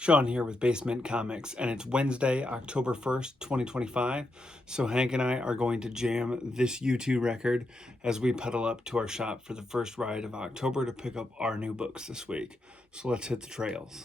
Sean here with BaseMint Comics, and it's Wednesday, October 1st, 2025. So Hank and I are going to jam this U2 record as we pedal up to our shop for the first ride of October to pick up our new books this week. So let's hit the trails.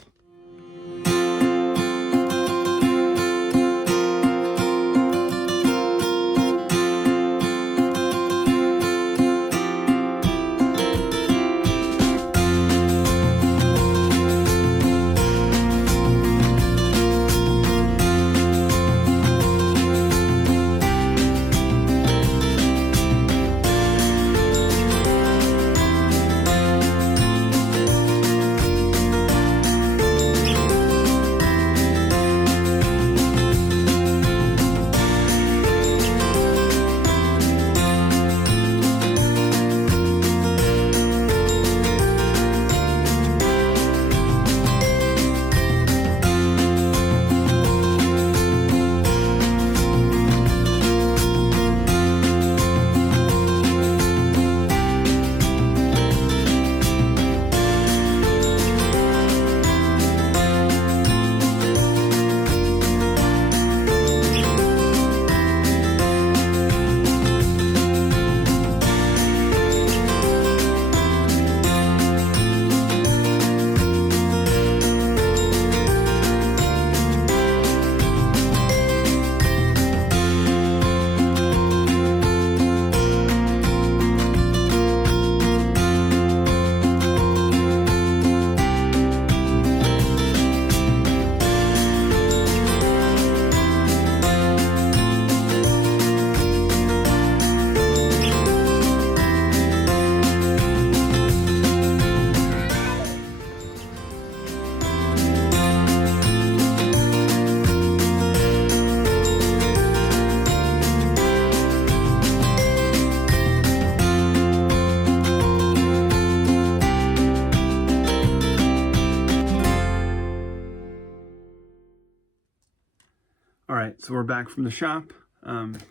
All right, so we're back from the shop, and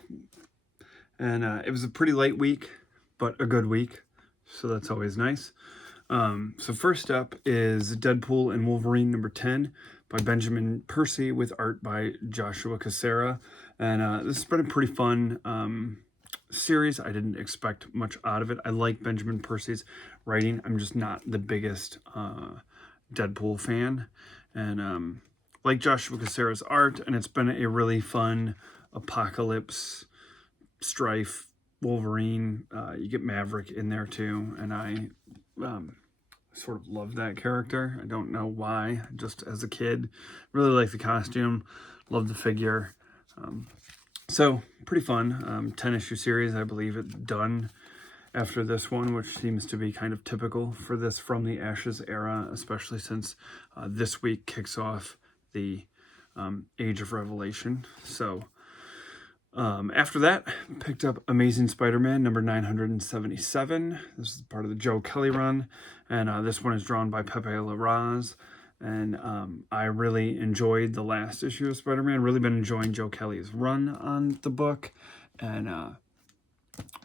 it was a pretty late week, but a good week, so that's always nice. So first up is Deadpool and Wolverine number 10 by Benjamin Percy with art by Joshua Cassara, and this has been a pretty fun series. I didn't expect much out of it. I like Benjamin Percy's writing. I'm just not the biggest Deadpool fan, and like Joshua Cassara's art, and it's been a really fun Apocalypse, Strife, Wolverine. You get Maverick in there too, and I sort of love that character. I don't know why, just as a kid. Really like the costume, love the figure. So pretty fun. 10-issue series, I believe it's done after this one, which seems to be kind of typical for this From the Ashes era, especially since this week kicks off the Age of Revelation. So after that, picked up Amazing Spider-Man number 977. This is part of the Joe Kelly run, and this one is drawn by Pepe Larraz. And I really enjoyed the last issue of Spider-Man. Really been enjoying Joe Kelly's run on the book, and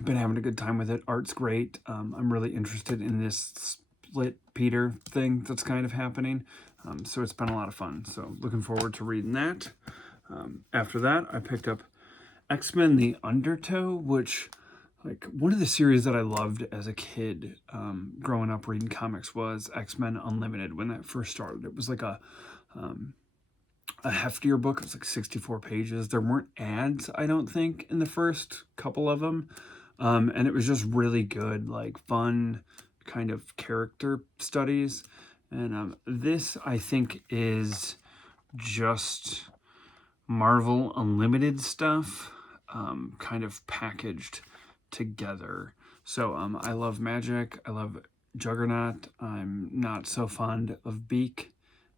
been having a good time with it. Art's great. I'm really interested in this split Peter thing that's kind of happening. So it's been a lot of fun. So looking forward to reading that. After that, I picked up X-Men The Undertow, which, like, one of the series that I loved as a kid growing up reading comics was X-Men Unlimited when that first started. It was like a heftier book. It was like 64 pages. There weren't ads, I don't think, in the first couple of them. And it was just really good, like fun kind of character studies. And this, I think, is just Marvel Unlimited stuff, kind of packaged together. So I love Magic. I love Juggernaut. I'm not so fond of Beak,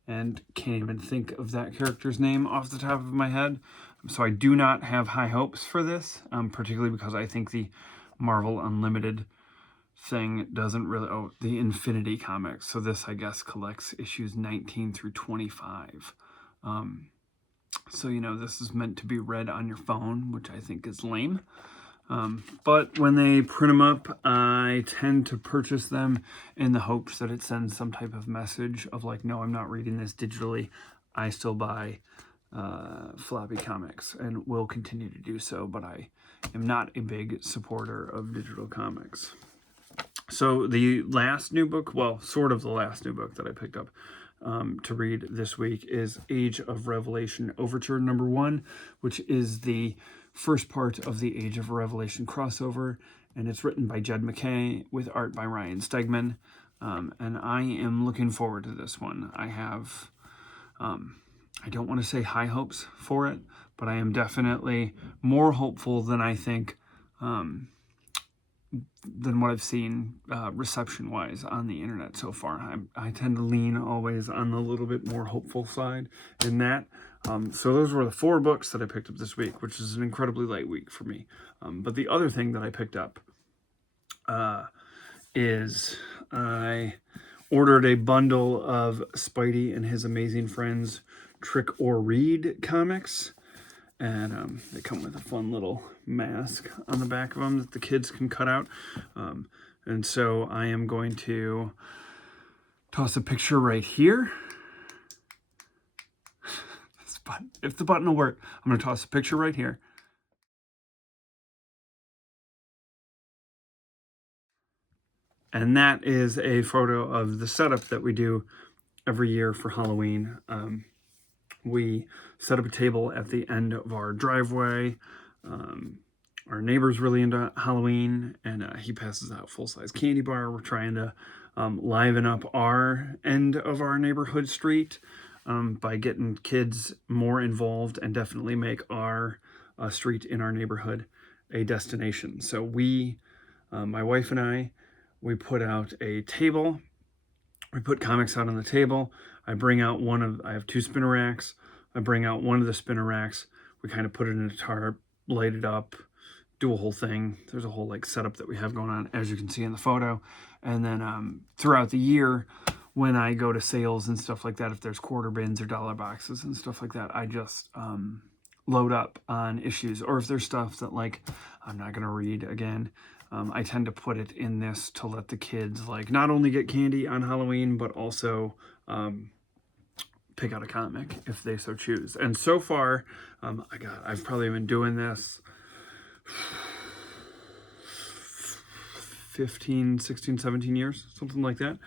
and can't even think of that character's name off the top of my head. So I do not have high hopes for this, particularly because I think the Marvel Unlimited thing doesn't really... Oh, the Infinity Comics. So this, I guess, collects issues 19 through 25. So, you know, this is meant to be read on your phone, which I think is lame. But when they print them up, I tend to purchase them in the hopes that it sends some type of message of like, no, I'm not reading this digitally. I still buy floppy comics and will continue to do so, but I am not a big supporter of digital comics. So the last new book, well, sort of the last new book that I picked up to read this week is Age of Revelation Overture #1, which is the first part of the Age of Revelation crossover, and it's written by Jed MacKay with art by Ryan Stegman, and I am looking forward to this one. I have, I don't want to say high hopes for it, but I am definitely more hopeful than I think than what I've seen reception-wise on the internet so far. I tend to lean always on the little bit more hopeful side in that. So those were the 4 books that I picked up this week, which is an incredibly light week for me. But the other thing that I picked up is I ordered a bundle of Spidey and His Amazing Friends Trick or Read comics. And they come with a fun little mask on the back of them that the kids can cut out. And so I am going to toss a picture right here. If the button will work, I'm going to toss a picture right here. And that is a photo of the setup that we do every year for Halloween. We set up a table at the end of our driveway. Our neighbor's really into Halloween, and he passes out full-size candy bar. We're trying to liven up our end of our neighborhood street by getting kids more involved and definitely make our street in our neighborhood a destination. So we, my wife and I, we put out a table. We put comics out on the table. I have 2 spinner racks. I bring out one of the spinner racks. We kind of put it in a tarp, light it up, do a whole thing. There's a whole like setup that we have going on, as you can see in the photo. And then throughout the year, when I go to sales and stuff like that, if there's quarter bins or dollar boxes and stuff like that, I just load up on issues. Or if there's stuff that like I'm not going to read again, I tend to put it in this to let the kids like not only get candy on Halloween, but also pick out a comic if they so choose. And so far, I've probably been doing this 15, 16, 17 years, something like that.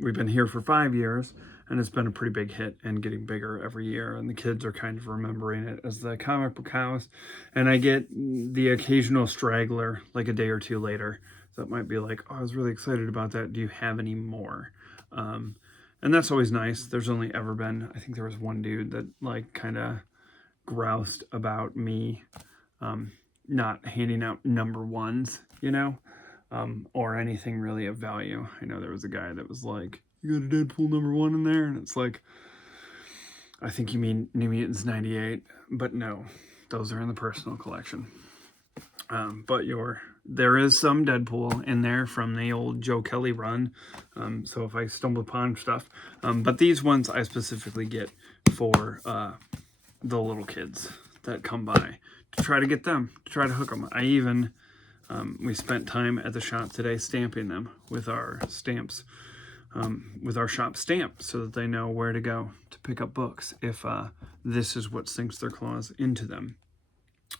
We've been here for 5 years, and it's been a pretty big hit and getting bigger every year. And the kids are kind of remembering it as the comic book house. And I get the occasional straggler like a day or 2 later that might be like, oh, I was really excited about that. Do you have any more? And that's always nice. There's only ever been, I think there was one dude that like kind of groused about me not handing out #1s, you know, or anything really of value. I know there was a guy that was like, you got a Deadpool #1 in there? And it's like, I think you mean New Mutants 98, but no, those are in the personal collection. But there is some Deadpool in there from the old Joe Kelly run. So if I stumble upon stuff, but these ones I specifically get for the little kids that come by to try to get them, to try to hook them. I even, we spent time at the shop today stamping them with our stamps, with our shop stamp, so that they know where to go to pick up books if this is what sinks their claws into them.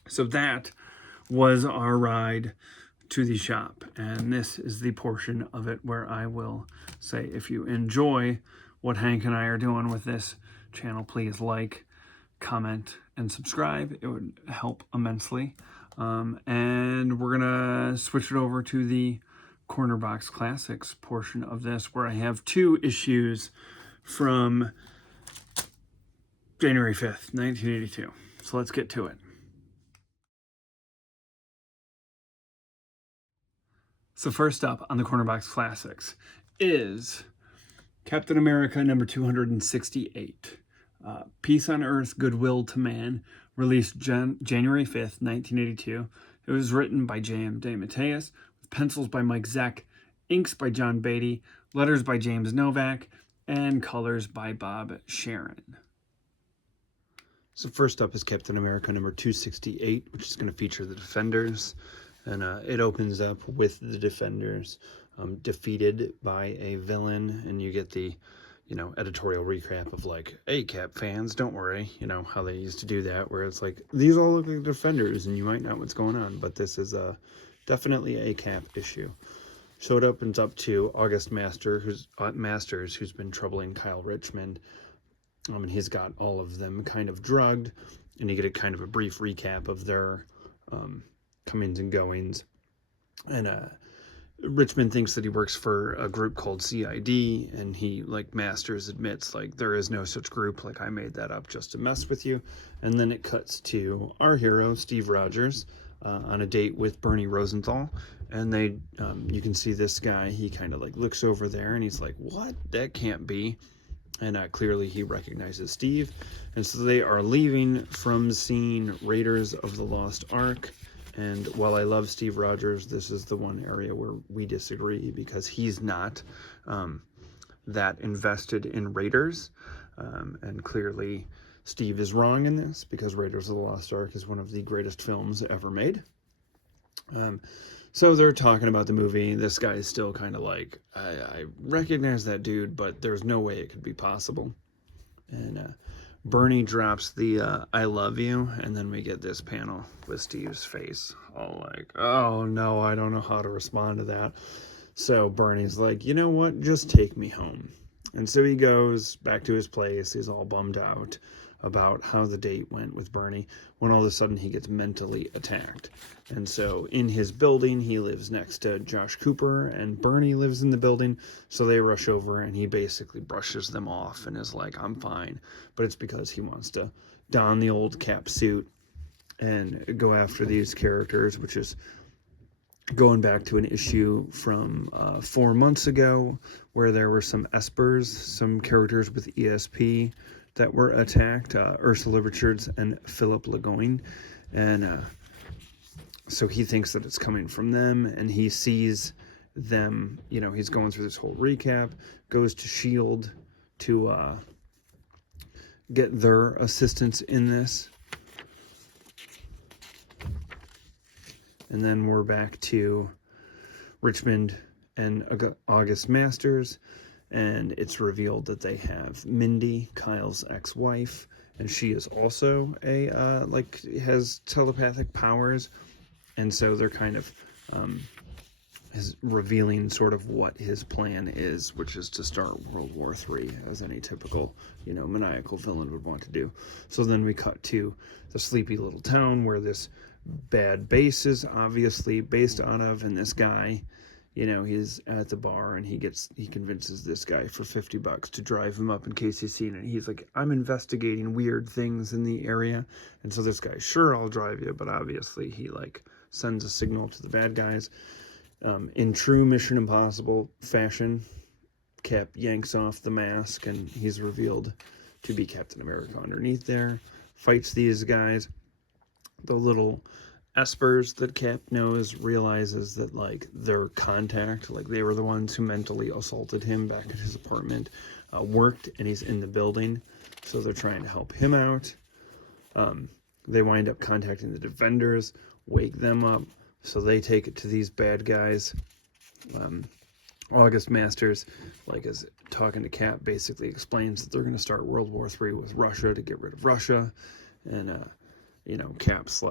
So that was our ride to the shop, and this is the portion of it where I will say, if you enjoy what Hank and I are doing with this channel, please like, comment, and subscribe. It would help immensely. And we're gonna switch it over to the Corner Box Classics portion of this, where I have 2 issues from January 5th, 1982. So let's get to it. So first up on the Corner Box Classics is Captain America #268. Peace on Earth, Goodwill to Man, released January 5th, 1982. It was written by J.M. DeMatteis, with pencils by Mike Zeck, inks by John Beatty, letters by James Novak, and colors by Bob Sharon. So first up is Captain America number 268, which is going to feature the Defenders. And it opens up with the Defenders defeated by a villain, and you get the, editorial recap of like, hey, Cap fans, don't worry, how they used to do that, where it's like, these all look like Defenders, and you might know what's going on, but this is definitely a Cap issue. So it opens up to August Masters, who's been troubling Kyle Richmond. And he's got all of them kind of drugged, and you get a kind of a brief recap of their comings and goings. And Richmond thinks that he works for a group called CID, and he, like Masters, admits, like, there is no such group, like, I made that up just to mess with you. And then it cuts to our hero, Steve Rogers, on a date with Bernie Rosenthal, and they, you can see this guy, he kind of, like, looks over there, and he's like, what? That can't be. And clearly he recognizes Steve. And so they are leaving from seeing Raiders of the Lost Ark. And while I love Steve Rogers, this is the one area where we disagree, because he's not that invested in Raiders. And clearly Steve is wrong in this, because Raiders of the Lost Ark is one of the greatest films ever made. So they're talking about the movie. This guy is still kind of like, I recognize that dude, but there's no way it could be possible. And Bernie drops the I love you, and then we get this panel with Steve's face all like, oh no, I don't know how to respond to that. So Bernie's like, you know what, just take me home. And so he goes back to his place. He's all bummed out about how the date went with Bernie, when all of a sudden he gets mentally attacked. And so in his building, he lives next to Josh Cooper, and Bernie lives in the building. So they rush over, and he basically brushes them off and is like, I'm fine. But it's because he wants to don the old Cap suit and go after these characters, which is going back to an issue from 4 months ago, where there were some Espers, some characters with ESP that were attacked, Ursula Richards and Philip LeGoyne. And so he thinks that it's coming from them, and he sees them, he's going through this whole recap, goes to S.H.I.E.L.D. to get their assistance in this. And then we're back to Richmond and August Masters, and it's revealed that they have Mindy, Kyle's ex-wife, and she is also has telepathic powers, and so they're kind of is revealing sort of what his plan is, which is to start World War III, as any typical, maniacal villain would want to do. So then we cut to the sleepy little town where this bad base is obviously based out of, and this guy, he's at the bar, and he convinces this guy for $50 to drive him up in case he's seen it. He's like, I'm investigating weird things in the area. And so this guy, sure, I'll drive you, but obviously he sends a signal to the bad guys. In true Mission Impossible fashion, Cap yanks off the mask, and he's revealed to be Captain America underneath there, fights these guys. The little Espers that Cap knows realizes that, their contact, they were the ones who mentally assaulted him back at his apartment, worked, and he's in the building, so they're trying to help him out. They wind up contacting the Defenders, wake them up, so they take it to these bad guys. August Masters, is talking to Cap, basically explains that they're going to start World War III with Russia to get rid of Russia, and, Cap's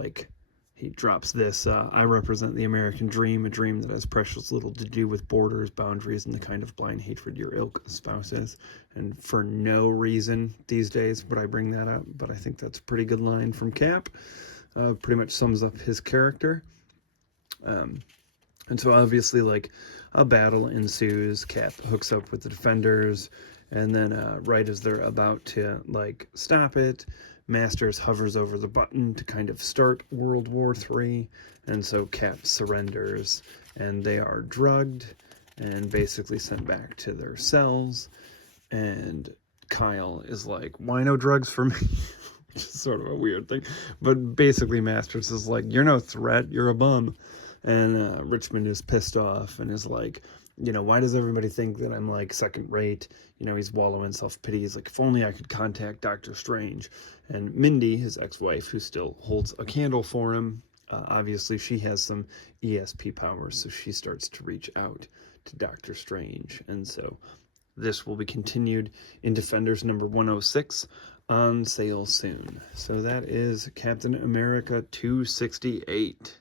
he drops this, I represent the American dream, a dream that has precious little to do with borders, boundaries, and the kind of blind hatred your ilk espouses. And for no reason these days would I bring that up, but I think that's a pretty good line from Cap. Pretty much sums up his character. And so obviously, a battle ensues. Cap hooks up with the Defenders, and then right as they're about to, stop it, Masters hovers over the button to kind of start World War III, and so Cap surrenders, and they are drugged and basically sent back to their cells, and Kyle is like, why no drugs for me? Which is sort of a weird thing, but basically Masters is like, you're no threat, you're a bum, and Richmond is pissed off and is like, you know, why does everybody think that I'm like second rate? You know, he's wallowing self-pity. He's like, if only I could contact Doctor Strange. And Mindy, his ex-wife, who still holds a candle for him, obviously she has some ESP powers, so she starts to reach out to Doctor Strange. And so this will be continued in Defenders number 106, on sale soon. So that is Captain America 268.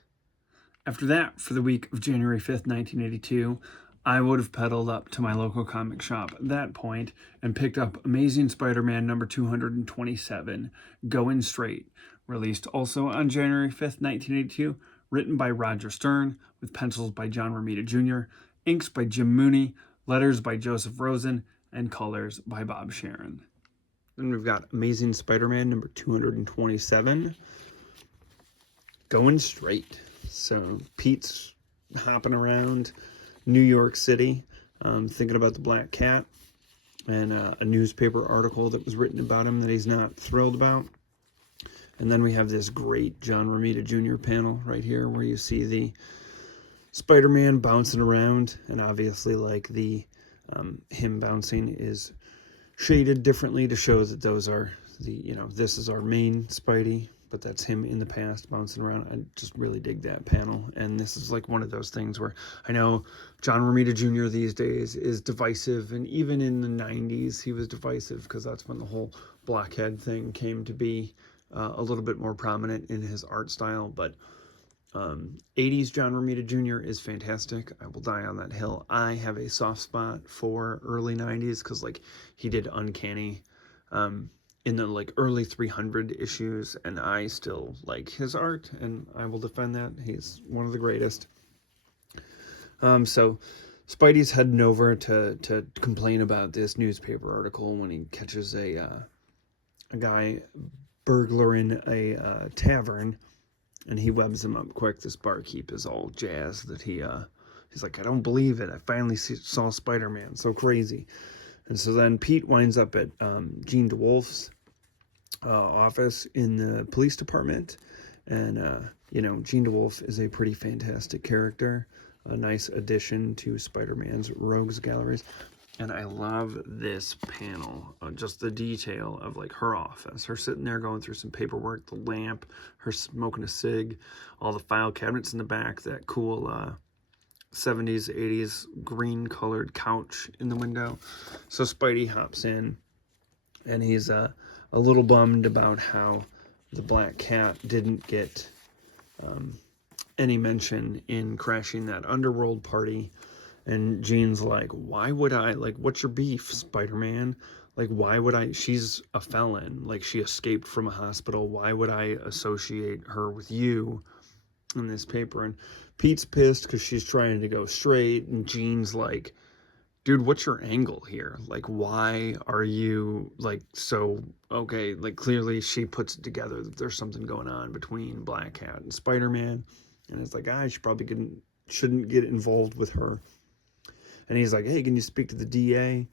After that, for the week of January 5th, 1982, I would have pedaled up to my local comic shop at that point and picked up Amazing Spider-Man number 227, Going Straight, released also on January 5th, 1982, written by Roger Stern, with pencils by John Romita Jr., inks by Jim Mooney, letters by Joseph Rosen, and colors by Bob Sharon. Then we've got Amazing Spider-Man number 227, Going Straight. So Pete's hopping around New York City, thinking about the Black Cat, and a newspaper article that was written about him that he's not thrilled about. And then we have this great John Romita Jr. panel right here where you see the Spider-Man bouncing around, and obviously like the him bouncing is shaded differently to show that those are the, you know, this is our main Spidey, but that's him in the past bouncing around. I just really dig that panel. And this is like one of those things where I know John Romita Jr. these days is divisive, and even in the 90s he was divisive because that's when the whole blockhead thing came to be a little bit more prominent in his art style. But 80s John Romita Jr. is fantastic. I will die on that hill. I have a soft spot for early 90s because like he did Uncanny in the like early 300 issues, and I still like his art, and I will defend that. He's one of the greatest. So Spidey's heading over to complain about this newspaper article when he catches a guy burglaring a tavern, and he webs him up quick. This barkeep is all jazzed that he's like, I don't believe it. I finally saw Spider-Man. So crazy. And so then Pete winds up at Jean DeWolf's office in the police department. And, you know, Jean DeWolf is a pretty fantastic character. A nice addition to Spider-Man's Rogues Galleries. And I love this panel, just the detail of like her office, her sitting there going through some paperwork, the lamp, her smoking a cig, all the file cabinets in the back, that cool 70s, 80s green colored couch in the window. So Spidey hops in, and he's a little bummed about how the Black Cat didn't get any mention in crashing that underworld party. And Jean's like, why would I, like, what's your beef, Spider-Man? Like, why would I, she's a felon. Like, she escaped from a hospital. Why would I associate her with you in this paper? And Pete's pissed because she's trying to go straight. And Jean's like, dude, what's your angle here? Like, why are you, like, so, okay, like, clearly she puts it together that there's something going on between Black Cat and Spider-Man. And it's like, I shouldn't get involved with her. And he's like, hey, can you speak to the DA?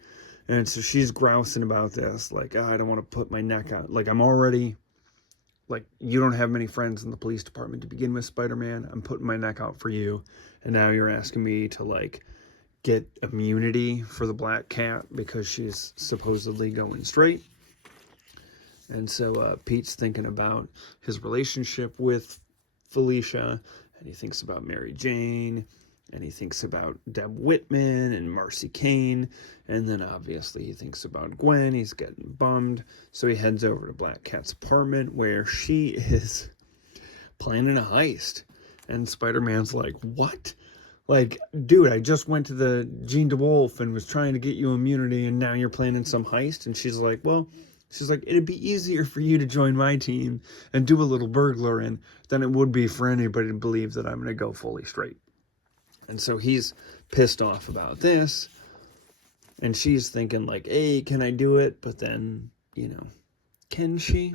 And so she's grousing about this, like, I don't want to put my neck out. Like, I'm already, like, you don't have many friends in the police department to begin with, Spider-Man. I'm putting my neck out for you. And now you're asking me to, like, get immunity for the Black Cat because she's supposedly going straight. And so Pete's thinking about his relationship with Felicia, and he thinks about Mary Jane, and he thinks about Deb Whitman and Marcy Kane, and then obviously he thinks about Gwen. He's getting bummed, so he heads over to Black Cat's apartment where she is planning a heist. And Spider-Man's like, what? Like, dude, I just went to the Jean DeWolf and was trying to get you immunity, and now you're planning some heist? And she's like, well, it'd be easier for you to join my team and do a little burglaring than it would be for anybody to believe that I'm going to go fully straight. And so he's pissed off about this, and she's thinking like, hey, can I do it? But then, you know, can she?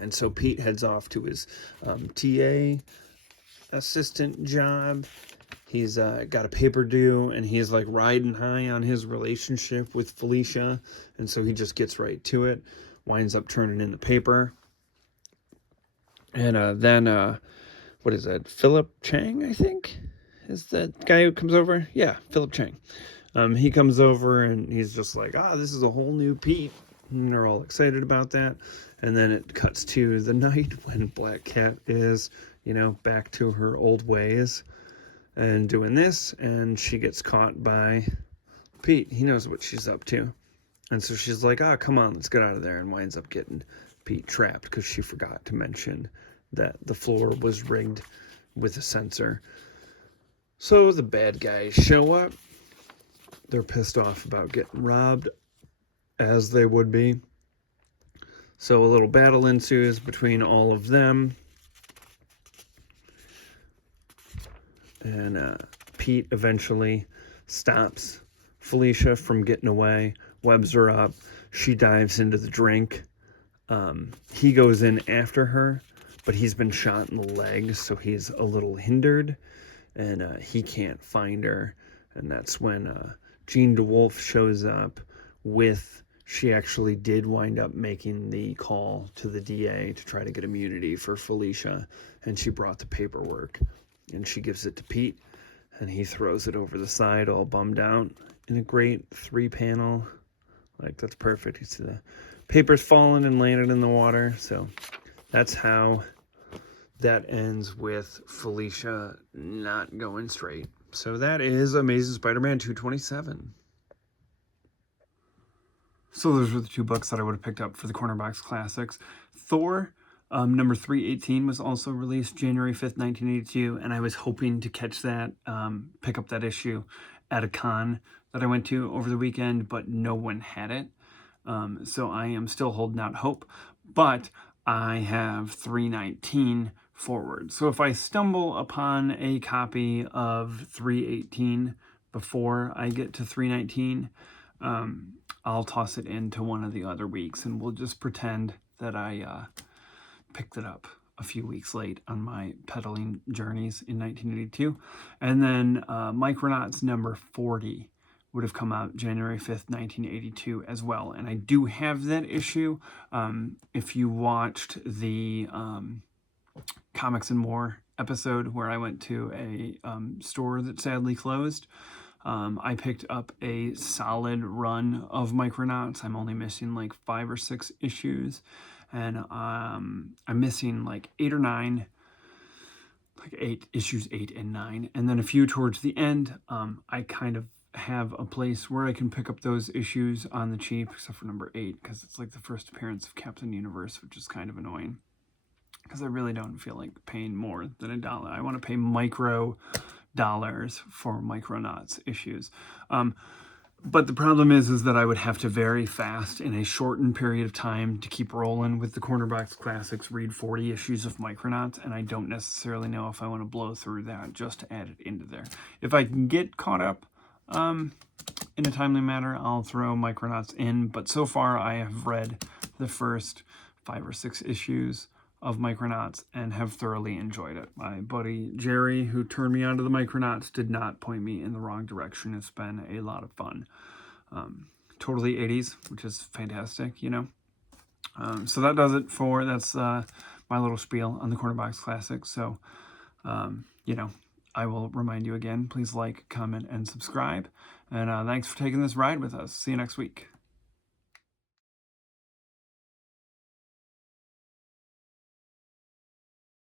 And so Pete heads off to his TA assistant job. He's got a paper due, and he's like riding high on his relationship with Felicia. And so he just gets right to it, winds up turning in the paper. And then, what is that? Philip Chang, I think, is that guy who comes over? Yeah, Philip Chang. He comes over and he's just like, this is a whole new Pete. And they're all excited about that. And then it cuts to the night when Black Cat is, back to her old ways and doing this. And she gets caught by Pete. He knows what she's up to. And so she's like, come on, let's get out of there. And winds up getting Pete trapped because she forgot to mention that the floor was rigged with a sensor. So the bad guys show up. They're pissed off about getting robbed, as they would be. So a little battle ensues between all of them. And Pete eventually stops Felicia from getting away, webs her up. She dives into the drink. He goes in after her, but he's been shot in the leg, so he's a little hindered, and he can't find her. And that's when Jean DeWolf shows up with, she actually did wind up making the call to the DA to try to get immunity for Felicia, and she brought the paperwork, and she gives it to Pete, and he throws it over the side all bummed out in a great 3-panel. Like, that's perfect. You see the paper's fallen and landed in the water. So that's how that ends with Felicia not going straight. So that is Amazing Spider-Man 227. So those were the 2 books that I would have picked up for the Corner Box Classics. Thor, number 318 was also released January 5th, 1982, and I was hoping to catch that, pick up that issue at a con that I went to over the weekend, but no one had it. So I am still holding out hope, but I have 319 forward. So if I stumble upon a copy of 318 before I get to 319, I'll toss it into one of the other weeks, and we'll just pretend that I picked it up a few weeks late on my pedaling journeys in 1982. And then Micronauts number 40 would have come out January 5th, 1982 as well. And I do have that issue. If you watched the Comics and More episode where I went to a store that sadly closed, I picked up a solid run of Micronauts. I'm only missing like 5 or 6 issues. And I'm missing like 8 or 9, like issues 8 and 9. And then a few towards the end, I kind of have a place where I can pick up those issues on the cheap, except for number 8, because it's like the first appearance of Captain Universe, which is kind of annoying. Because I really don't feel like paying more than $1. I want to pay micro dollars for Micronauts issues. But the problem is that I would have to very fast in a shortened period of time to keep rolling with the Corner Box Classics, read 40 issues of Micronauts, and I don't necessarily know if I want to blow through that just to add it into there. If I can get caught up in a timely manner, I'll throw Micronauts in, but so far I have read the first 5 or 6 issues of Micronauts and have thoroughly enjoyed it. My buddy Jerry, who turned me onto the Micronauts, did not point me in the wrong direction. It's been a lot of fun. Totally 80s, which is fantastic, So that does it for, that's my little spiel on the Corner Box Classics. So, I will remind you again, please like, comment, and subscribe. And thanks for taking this ride with us. See you next week.